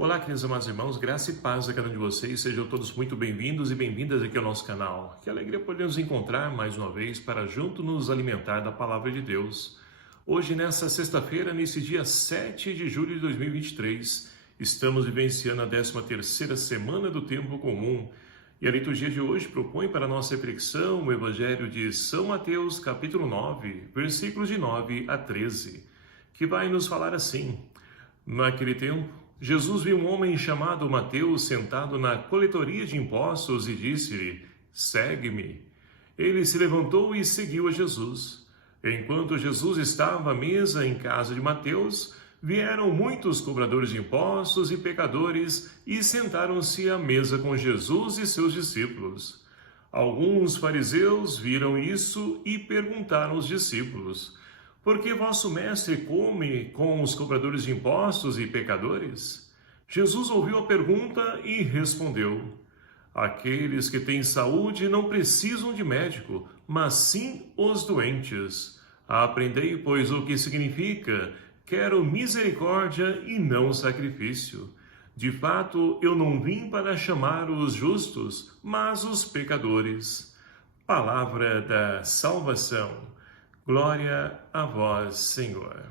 Olá, queridos amados irmãos, graça e paz a cada um de vocês, sejam todos muito bem-vindos e bem-vindas aqui ao nosso canal. Que alegria poder nos encontrar mais uma vez para junto nos alimentar da Palavra de Deus. Hoje, nesta sexta-feira, nesse dia 7 de julho de 2023, estamos vivenciando a 13ª semana do Tempo Comum. E a liturgia de hoje propõe para a nossa reflexão o Evangelho de São Mateus, capítulo 9, versículos de 9 a 13, que vai nos falar assim: Naquele tempo, Jesus viu um homem chamado Mateus sentado na coletoria de impostos e disse-lhe: Segue-me. Ele se levantou e seguiu a Jesus. Enquanto Jesus estava à mesa em casa de Mateus, vieram muitos cobradores de impostos e pecadores e sentaram-se à mesa com Jesus e seus discípulos. Alguns fariseus viram isso e perguntaram aos discípulos: Por que vosso mestre come com os cobradores de impostos e pecadores? Jesus ouviu a pergunta e respondeu: Aqueles que têm saúde não precisam de médico, mas sim os doentes. Aprendei, pois, o que significa: quero misericórdia e não sacrifício. De fato, eu não vim para chamar os justos, mas os pecadores. Palavra da salvação. Glória a vós, Senhor.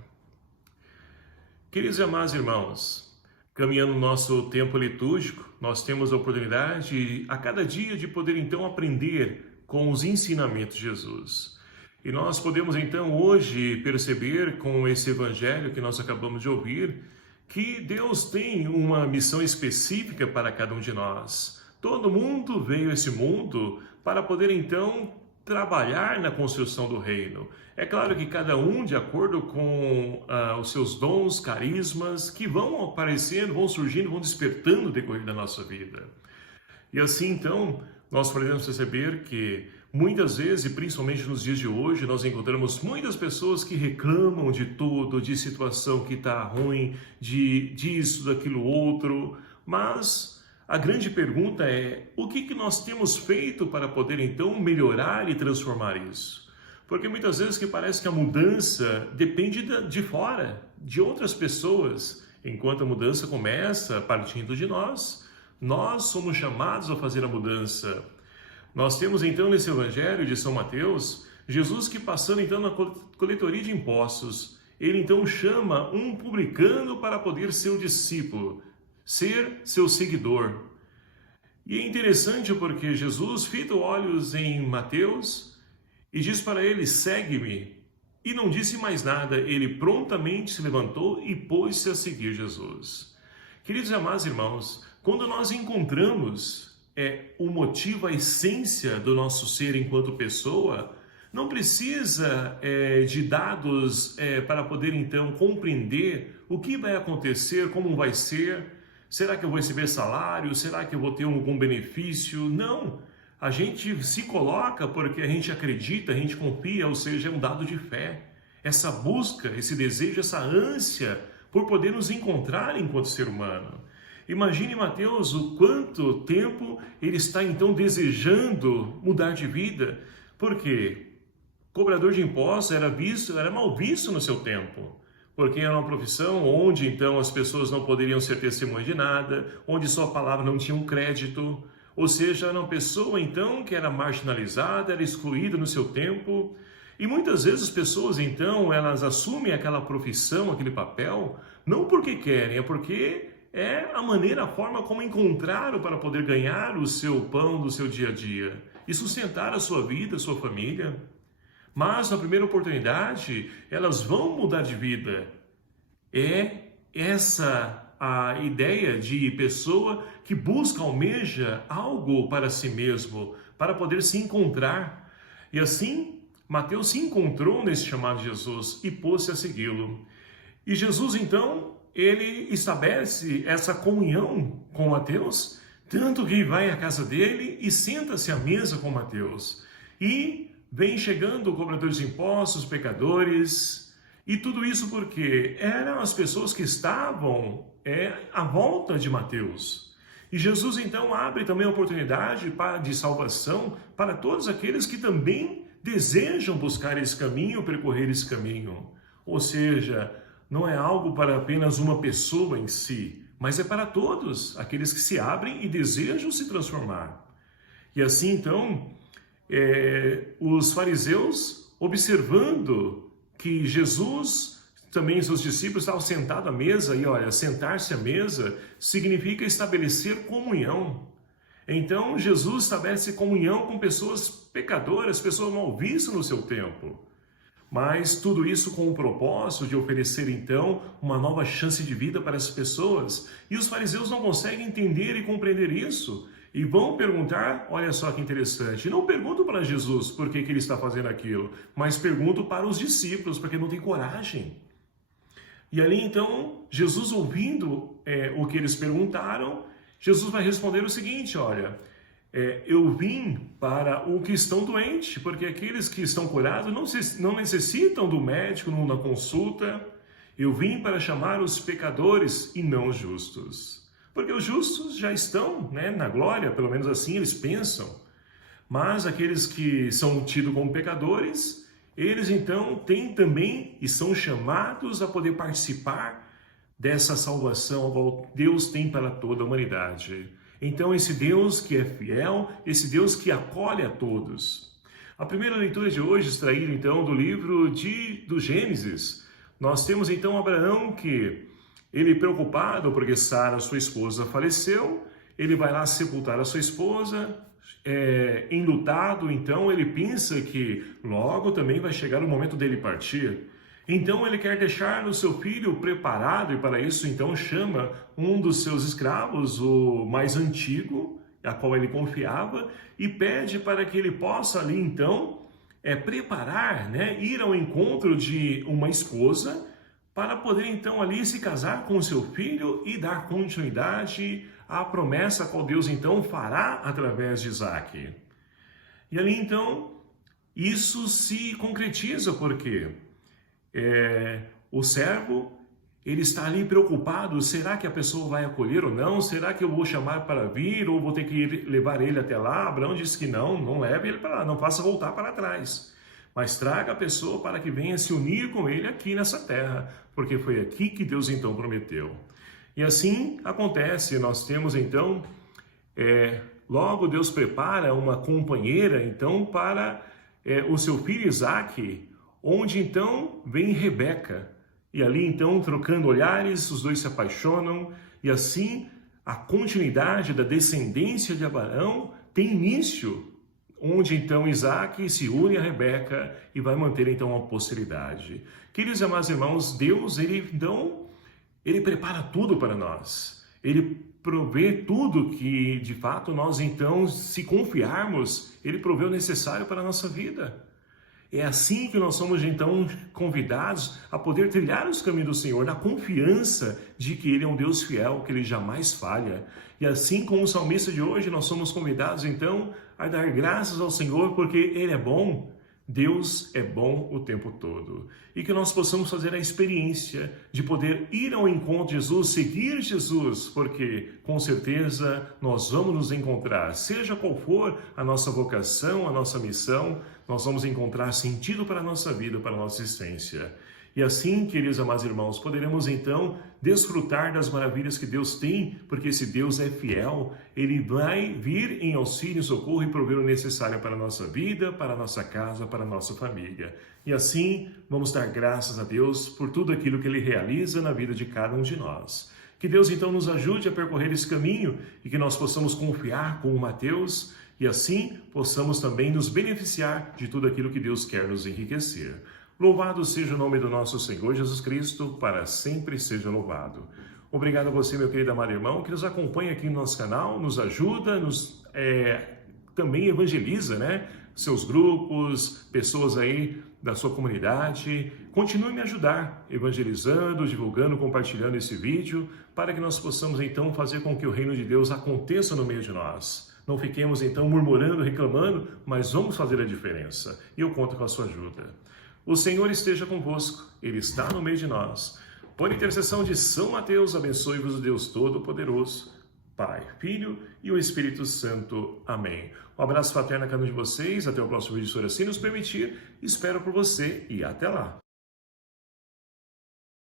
Queridos e amados irmãos, caminhando no nosso tempo litúrgico, nós temos a oportunidade a cada dia de poder então aprender com os ensinamentos de Jesus. E nós podemos então hoje perceber com esse evangelho que nós acabamos de ouvir que Deus tem uma missão específica para cada um de nós. Todo mundo veio a esse mundo para poder então trabalhar na construção do reino. É claro que cada um, de acordo com os seus dons, carismas, que vão aparecendo, vão surgindo, vão despertando no decorrer da nossa vida. E assim, então, nós podemos perceber que muitas vezes, e principalmente nos dias de hoje, nós encontramos muitas pessoas que reclamam de tudo, de situação que está ruim, disso, daquilo outro, mas a grande pergunta é: o que nós temos feito para poder então melhorar e transformar isso? Porque muitas vezes que parece que a mudança depende de fora, de outras pessoas, enquanto a mudança começa partindo de nós. Nós somos chamados a fazer a mudança. Nós temos então nesse Evangelho de São Mateus, Jesus que passando então na coletoria de impostos, ele então chama um publicano para poder ser o discípulo, ser seu seguidor. E é interessante porque Jesus fita olhos em Mateus e diz para ele: segue-me. E não disse mais nada, ele prontamente se levantou e pôs-se a seguir Jesus. Queridos e amados irmãos, quando nós encontramos o motivo, a essência do nosso ser enquanto pessoa, não precisa de dados para poder então compreender o que vai acontecer, como vai ser. Será que eu vou receber salário? Será que eu vou ter algum benefício? Não. A gente se coloca porque a gente acredita, a gente confia, ou seja, é um dado de fé. Essa busca, esse desejo, essa ânsia por poder nos encontrar enquanto ser humano. Imagine Mateus o quanto tempo ele está então desejando mudar de vida. Por quê? Cobrador de impostos era mal visto no seu tempo. Porque era uma profissão onde então as pessoas não poderiam ser testemunhas de nada, onde sua palavra não tinha um crédito, ou seja, era uma pessoa então que era marginalizada, era excluída no seu tempo. E muitas vezes as pessoas então, elas assumem aquela profissão, aquele papel, não porque querem, é porque é a maneira, a forma como encontraram para poder ganhar o seu pão do seu dia a dia e sustentar a sua vida, a sua família. Mas na primeira oportunidade, elas vão mudar de vida. É essa a ideia de pessoa que busca, almeja algo para si mesmo, para poder se encontrar. E assim, Mateus se encontrou nesse chamado de Jesus e pôs-se a segui-lo. E Jesus, então, ele estabelece essa comunhão com Mateus, tanto que vai à casa dele e senta-se à mesa com Mateus. E vem chegando cobradores de impostos, pecadores, e tudo isso porque eram as pessoas que estavam à volta de Mateus. E Jesus então abre também a oportunidade de salvação para todos aqueles que também desejam buscar esse caminho, percorrer esse caminho. Ou seja, não é algo para apenas uma pessoa em si, mas é para todos, aqueles que se abrem e desejam se transformar. E assim, então, os fariseus, observando que Jesus, também seus discípulos, estavam sentados à mesa, e olha, sentar-se à mesa significa estabelecer comunhão. Então, Jesus estabelece comunhão com pessoas pecadoras, pessoas mal vistas no seu tempo. Mas tudo isso com o propósito de oferecer, então, uma nova chance de vida para as pessoas. E os fariseus não conseguem entender e compreender isso. E vão perguntar, olha só que interessante, não perguntam para Jesus por que ele está fazendo aquilo, mas perguntam para os discípulos, porque não tem coragem. E ali, então, Jesus ouvindo o que eles perguntaram, Jesus vai responder o seguinte, olha, eu vim para o que estão doentes, porque aqueles que estão curados não necessitam do médico na consulta. Eu vim para chamar os pecadores e não os justos. Porque os justos já estão, na glória, pelo menos assim eles pensam. Mas aqueles que são tidos como pecadores, eles então têm também e são chamados a poder participar dessa salvação que Deus tem para toda a humanidade. Então, esse Deus que é fiel, esse Deus que acolhe a todos. A primeira leitura de hoje, extraída então do livro do Gênesis, nós temos então Abraão que, ele preocupado porque Sara, sua esposa, faleceu, ele vai lá sepultar a sua esposa, enlutado, então ele pensa que logo também vai chegar o momento dele partir. Então ele quer deixar o seu filho preparado e para isso então chama um dos seus escravos, o mais antigo, a qual ele confiava, e pede para que ele possa ali então preparar, ir ao encontro de uma esposa para poder então ali se casar com o seu filho e dar continuidade à promessa a qual Deus então fará através de Isaque. E ali então isso se concretiza porque o servo, ele está ali preocupado, será que a pessoa vai acolher ou não? Será que eu vou chamar para vir ou vou ter que levar ele até lá? Abraão disse que não leve ele para lá, não faça voltar para trás. Mas traga a pessoa para que venha se unir com ele aqui nessa terra, porque foi aqui que Deus então prometeu. E assim acontece, nós temos então, logo Deus prepara uma companheira então para o seu filho Isaque, onde então vem Rebeca, e ali então trocando olhares, os dois se apaixonam, e assim a continuidade da descendência de Abraão tem início, onde então Isaque se une a Rebeca e vai manter então a posteridade. Queridos e amados irmãos, Deus, ele prepara tudo para nós, ele provê tudo que de fato nós então, se confiarmos, ele provê o necessário para a nossa vida. É assim que nós somos, então, convidados a poder trilhar os caminhos do Senhor, na confiança de que Ele é um Deus fiel, que Ele jamais falha. E assim como o salmista de hoje, nós somos convidados, então, a dar graças ao Senhor, porque Ele é bom. Deus é bom o tempo todo. E que nós possamos fazer a experiência de poder ir ao encontro de Jesus, seguir Jesus, porque com certeza nós vamos nos encontrar, seja qual for a nossa vocação, a nossa missão, nós vamos encontrar sentido para a nossa vida, para a nossa existência. E assim, queridos amados irmãos, poderemos então desfrutar das maravilhas que Deus tem, porque esse Deus é fiel, Ele vai vir em auxílio, socorro e prover o necessário para a nossa vida, para a nossa casa, para a nossa família. E assim, vamos dar graças a Deus por tudo aquilo que Ele realiza na vida de cada um de nós. Que Deus então nos ajude a percorrer esse caminho e que nós possamos confiar com o Mateus e assim possamos também nos beneficiar de tudo aquilo que Deus quer nos enriquecer. Louvado seja o nome do nosso Senhor Jesus Cristo, para sempre seja louvado. Obrigado a você, meu querido amado irmão, que nos acompanha aqui no nosso canal, nos ajuda, também evangeliza, seus grupos, pessoas aí da sua comunidade. Continue me ajudar, evangelizando, divulgando, compartilhando esse vídeo, para que nós possamos então fazer com que o reino de Deus aconteça no meio de nós. Não fiquemos então murmurando, reclamando, mas vamos fazer a diferença. E eu conto com a sua ajuda. O Senhor esteja convosco, Ele está no meio de nós. Por intercessão de São Mateus, abençoe-vos o Deus Todo-Poderoso, Pai, Filho e o Espírito Santo. Amém. Um abraço fraterno a cada um de vocês, até o próximo vídeo, se assim nos permitir. Espero por você e até lá.